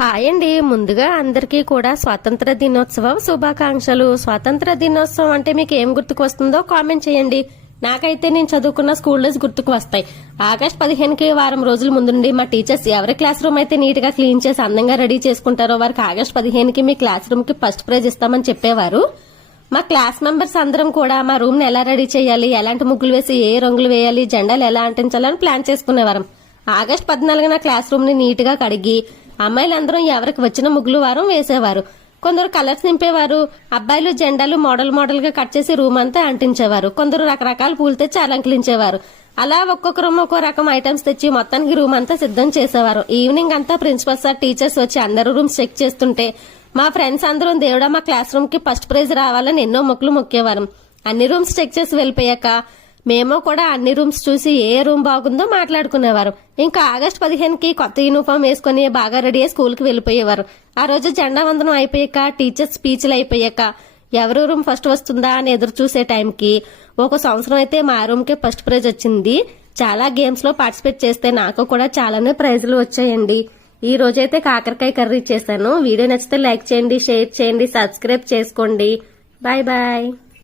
Hi అండి. ముందుగా అందరికీ కూడా స్వాతంత్ర దినోత్సవ శుభాకాంక్షలు. స్వాతంత్ర దినోత్సవం అంటే మీకు ఏం గుర్తుకు వస్తుందో కామెంట్ చేయండి. నాకైతే నేను చదువుకున్న స్కూల్ డేస్ గుర్తుకు వస్తాయి. ఆగస్ట్ 15కి వారం రోజుల ముందుండి మా టీచర్స్ ఎవరి క్లాస్ రూమ్ అయితే నీట్ గా క్లీన్ చేసి అందంగా రెడీ చేసుకుంటారో వారికి ఆగస్ట్ 15కి మీ క్లాస్ రూమ్ కి ఫస్ట్ ప్రైజ్ ఇస్తామని చెప్పేవారు. మా క్లాస్ మెంబర్స్ అందరం కూడా మా రూమ్ ని ఎలా రెడీ చేయాలి, ఎలాంటి ముగ్గులు వేసి ఏ రంగులు వేయాలి, జెండాలు ఎలా అంటించాలని ప్లాన్ చేసుకునేవారం. ఆగస్ట్ 14న క్లాస్ రూమ్ ని నీట్ గా కడిగి అమ్మాయిలందరూ ఎవరికి వచ్చిన ముగ్గులు వారం వేసేవారు. కొందరు కలర్స్ నింపేవారు. అబ్బాయిలు జెండాలు మోడల్ మోడల్ గా కట్ చేసి రూమ్ అంతా అంటించేవారు. కొందరు రకరకాల పూలు తెచ్చి అలంకరించేవారు. అలా ఒక్కొక్క రూమ్ ఒక్కో రకం ఐటమ్స్ తెచ్చి మొత్తానికి రూమ్ అంతా సిద్ధం చేసేవారు. ఈవినింగ్ అంతా ప్రిన్సిపల్ సార్ టీచర్స్ వచ్చి అందరూ రూమ్స్ చెక్ చేస్తుంటే మా ఫ్రెండ్స్ అందరూ దేవుడా మా క్లాస్ రూమ్ కి ఫస్ట్ ప్రైజ్ రావాలని ఎన్నో మొక్కులు మొక్కేవారు. అన్ని రూమ్స్ చెక్ చేసి వెళ్ళిపోయాక మేము కూడా అన్ని రూమ్స్ చూసి ఏ రూమ్ బాగుందో మాట్లాడుకునేవారు. ఇంకా ఆగస్ట్ 15కి కొత్త యూనిఫామ్ వేసుకుని బాగా రెడీ అయ్యి స్కూల్ కి వెళ్లిపోయేవారు. ఆ రోజు జెండా వందనం అయిపోయాక టీచర్స్ స్పీచ్లు అయిపోయాక ఎవరు రూమ్ ఫస్ట్ వస్తుందా అని ఎదురు చూసే టైంకి ఒక సంవత్సరం అయితే మా రూమ్ కి ఫస్ట్ ప్రైజ్ వచ్చింది. చాలా గేమ్స్ లో పార్టిసిపేట్ చేస్తే నాకు కూడా చాలానే ప్రైజులు వచ్చాయండి. ఈ రోజైతే కాకరకాయ కర్రీ చేశాను. వీడియో నచ్చితే లైక్ చేయండి, షేర్ చేయండి, సబ్స్క్రైబ్ చేసుకోండి. Bye bye.